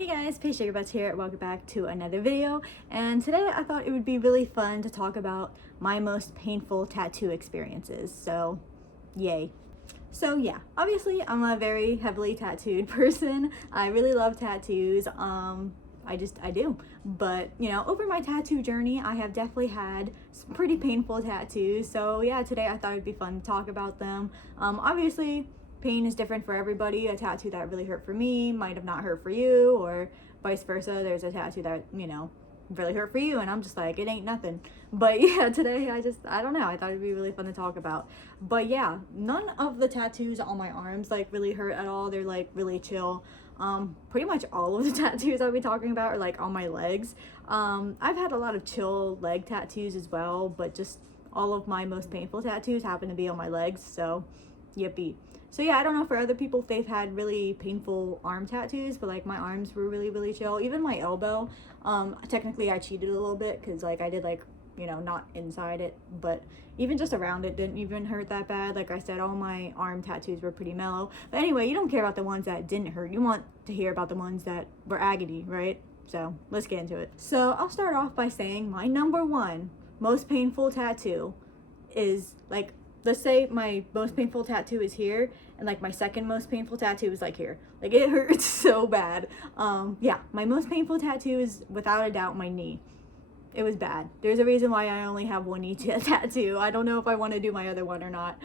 Hey guys, Paigesugarbutts here. Welcome back to another video. And today I thought it would be really fun to talk about my most painful tattoo experiences. So, yay. So yeah, obviously I'm a very heavily tattooed person. I really love tattoos. I do. But, over my tattoo journey, I have definitely had some pretty painful tattoos. So yeah, today I thought it'd be fun to talk about them. Obviously, pain is different for everybody. A tattoo that really hurt for me might have not hurt for you, or vice versa. There's a tattoo that, really hurt for you, and I'm just like, it ain't nothing. But yeah, today I don't know, I thought it'd be really fun to talk about. But yeah, none of the tattoos on my arms like really hurt at all. They're like really chill. Pretty much all of the tattoos I'll be talking about are like on my legs. I've had a lot of chill leg tattoos as well, but just all of my most painful tattoos happen to be on my legs, so yippee. So yeah, I don't know for other people if they've had really painful arm tattoos, but like my arms were really chill. Even my elbow, technically I cheated a little bit because like I did like, not inside it, but even just around it didn't even hurt that bad. Like I said, all my arm tattoos were pretty mellow. But anyway, you don't care about the ones that didn't hurt. You want to hear about the ones that were agony, right? So let's get into it. So I'll start off by saying my number one most painful tattoo is like, let's say my most painful tattoo is here, and like my second most painful tattoo is like here. Like it hurts so bad. Yeah, my most painful tattoo is without a doubt my knee. It was bad. There's a reason why I only have one knee tattoo. I don't know if I want to do my other one or not.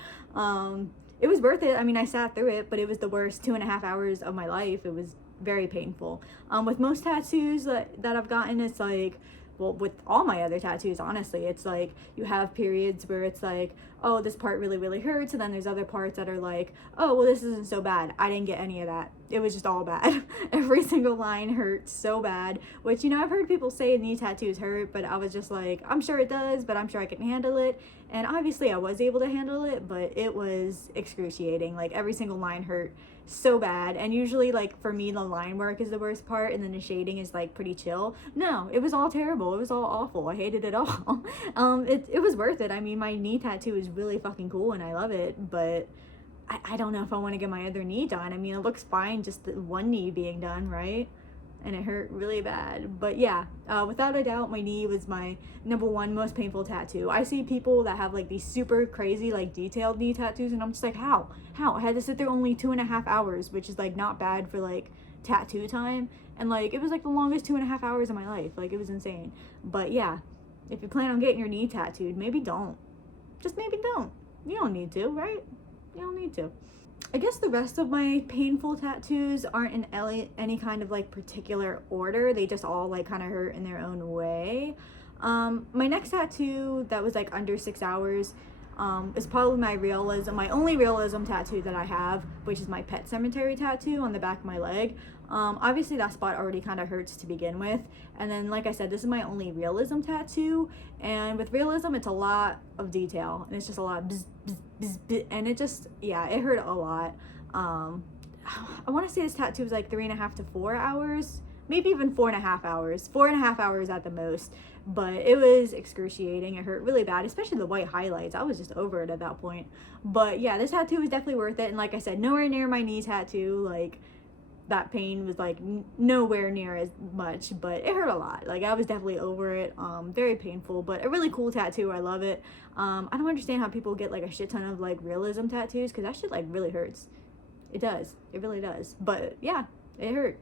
It was worth it. I mean, I sat through it, but it was the worst 2.5 hours of my life. It was very painful. With most tattoos that I've gotten, it's like, well, with all my other tattoos, honestly, it's like you have periods where it's like, oh, this part really hurts, and then there's other parts that are like, oh, well, this isn't so bad. I didn't get any of that. It was just all bad. Every single line hurt so bad, which, I've heard people say knee tattoos hurt, but I was just like, I'm sure it does, but I'm sure I can handle it. And obviously I was able to handle it, but it was excruciating. Like every single line hurt so bad. And usually, like, for me, the line work is the worst part, and then the shading is like pretty chill. No, it was all terrible. It was all awful. I hated it all. It was worth it. I mean, my knee tattoo is really fucking cool and I love it, but I don't know if I want to get my other knee done. I mean, it looks fine just the one knee being done, right? And it hurt really bad. But yeah, without a doubt, my knee was my number one most painful tattoo. I see people that have like these super crazy, like detailed knee tattoos, and I'm just like, how? I had to sit there only 2.5 hours, which is like not bad for like tattoo time. And like, it was like the longest 2.5 hours of my life. Like, it was insane. But yeah, if you plan on getting your knee tattooed, maybe don't. Just maybe don't. You don't need to, right? You don't need to. I guess the rest of my painful tattoos aren't in any kind of like particular order. They just all like kind of hurt in their own way. My next tattoo that was like under 6 hours is probably my only realism tattoo that I have, which is my pet cemetery tattoo on the back of my leg. Obviously that spot already kind of hurts to begin with, and then like I said, this is my only realism tattoo, and with realism it's a lot of detail, and it's just a lot of bzz, bzz, bzz, bzz, and it just, yeah, it hurt a lot. I want to say this tattoo was like 3.5 to 4 hours, maybe even 4.5 hours, 4.5 hours at the most, but it was excruciating. It hurt really bad, especially the white highlights. I was just over it at that point. But yeah, this tattoo was definitely worth it, and like I said, nowhere near my knee tattoo. Like, that pain was like nowhere near as much, but it hurt a lot. Like, I was definitely over it. Very painful, but a really cool tattoo. I love it. I don't understand how people get like a shit ton of like realism tattoos, because that shit like really hurts. It does. It really does. But yeah, it hurt.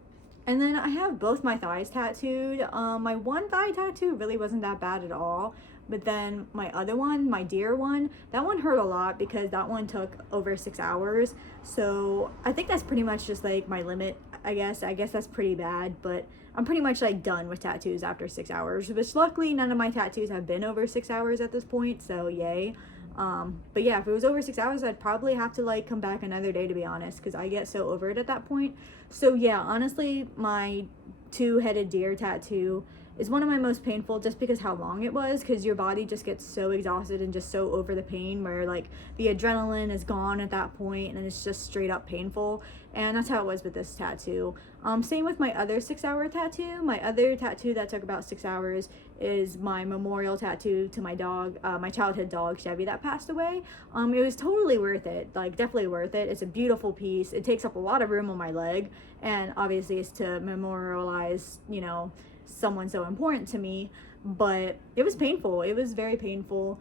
And then I have both my thighs tattooed. My one thigh tattoo really wasn't that bad at all. But then my other one, my deer one, that one hurt a lot because that one took over 6 hours. So I think that's pretty much just like my limit, I guess. I guess that's pretty bad, but I'm pretty much like done with tattoos after 6 hours, which luckily none of my tattoos have been over 6 hours at this point, so yay. But yeah, if it was over 6 hours, I'd probably have to like come back another day, to be honest, because I get so over it at that point. So yeah, honestly, my two-headed deer tattoo is one of my most painful, just because how long it was, because your body just gets so exhausted and just so over the pain, where like the adrenaline is gone at that point and it's just straight up painful. And that's how it was with this tattoo. Same with my other 6-hour tattoo. My other tattoo that took about 6 hours is my memorial tattoo to my dog, my childhood dog Chevy, that passed away. It was totally worth it, like definitely worth it. It's a beautiful piece. It takes up a lot of room on my leg, and obviously it's to memorialize, you know, someone so important to me. But it was painful. It was very painful.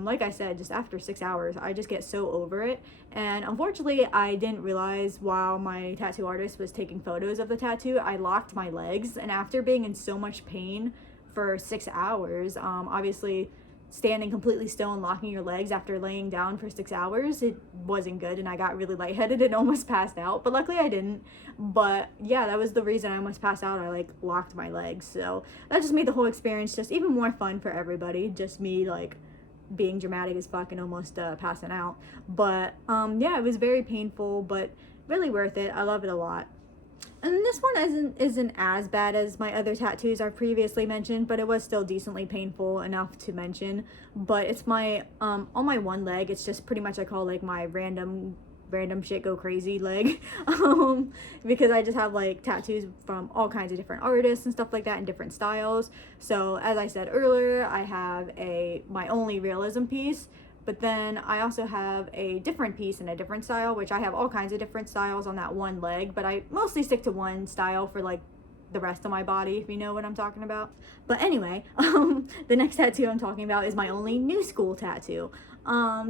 Like I said, just after 6 hours, I just get so over it. And unfortunately, I didn't realize while my tattoo artist was taking photos of the tattoo, I locked my legs. And after being in so much pain for 6 hours, obviously standing completely still and locking your legs after laying down for 6 hours, it wasn't good, and I got really lightheaded and almost passed out, but luckily I didn't. But yeah, that was the reason I almost passed out. I like locked my legs, so that just made the whole experience just even more fun for everybody, just me like being dramatic as fuck and almost passing out. But yeah, it was very painful, but really worth it. I love it a lot. And this one isn't as bad as my other tattoos I've previously mentioned, but it was still decently painful enough to mention. But it's my on my one leg, it's just pretty much I call like my random shit go crazy leg, because I just have like tattoos from all kinds of different artists and stuff like that in different styles. So as I said earlier, I have my only realism piece, but then I also have a different piece in a different style, which I have all kinds of different styles on that one leg, but I mostly stick to one style for like the rest of my body, if you know what I'm talking about. But anyway, the next tattoo I'm talking about is my only new school tattoo.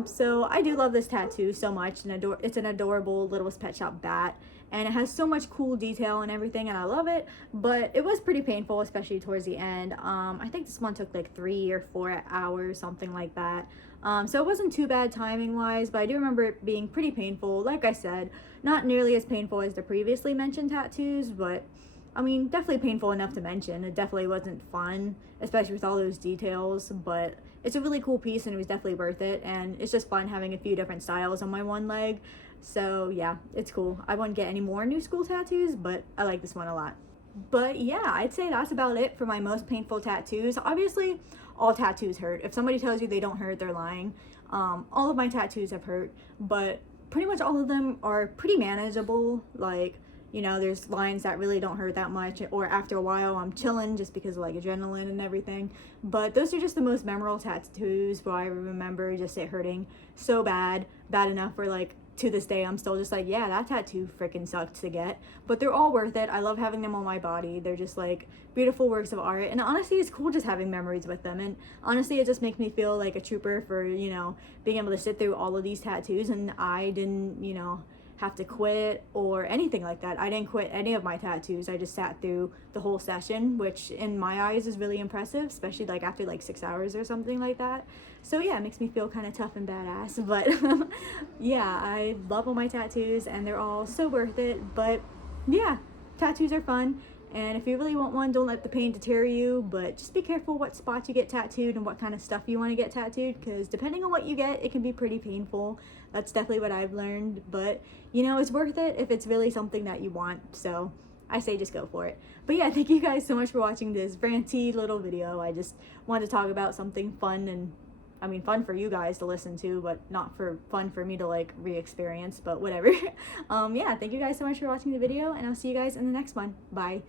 So I do love this tattoo so much, and it's an adorable Littlest Pet Shop bat, and it has so much cool detail and everything, and I love it. But it was pretty painful, especially towards the end. I think this one took like 3 or 4 hours, something like that. So it wasn't too bad timing wise, but I do remember it being pretty painful. Like I said, not nearly as painful as the previously mentioned tattoos, but I mean, definitely painful enough to mention. It definitely wasn't fun, especially with all those details, but it's a really cool piece and it was definitely worth it. And it's just fun having a few different styles on my one leg. So yeah, it's cool. I wouldn't get any more new school tattoos, but I like this one a lot. But yeah, I'd say that's about it for my most painful tattoos. Obviously, all tattoos hurt. If somebody tells you they don't hurt, they're lying. All of my tattoos have hurt, but pretty much all of them are pretty manageable. Like, you know, there's lines that really don't hurt that much, or after a while I'm chilling just because of like adrenaline and everything. But those are just the most memorable tattoos where I remember just it hurting so bad enough where like to this day I'm still just like, yeah, that tattoo freaking sucked to get. But they're all worth it. I love having them on my body. They're just like beautiful works of art, and honestly it's cool just having memories with them. And honestly, it just makes me feel like a trooper for, you know, being able to sit through all of these tattoos, and I didn't, you know, have to quit or anything like that. I didn't quit any of my tattoos. I just sat through the whole session, which in my eyes is really impressive, especially like after like 6 hours or something like that. So yeah, it makes me feel kind of tough and badass. But yeah, I love all my tattoos and they're all so worth it. But yeah, tattoos are fun. And if you really want one, don't let the pain deter you, but just be careful what spots you get tattooed and what kind of stuff you want to get tattooed, because depending on what you get, it can be pretty painful. That's definitely what I've learned, but you know, it's worth it if it's really something that you want, so I say just go for it. But yeah, thank you guys so much for watching this ranty little video. I just wanted to talk about something fun, and I mean fun for you guys to listen to, but not for fun for me to like re-experience, but whatever. Yeah, thank you guys so much for watching the video, and I'll see you guys in the next one. Bye.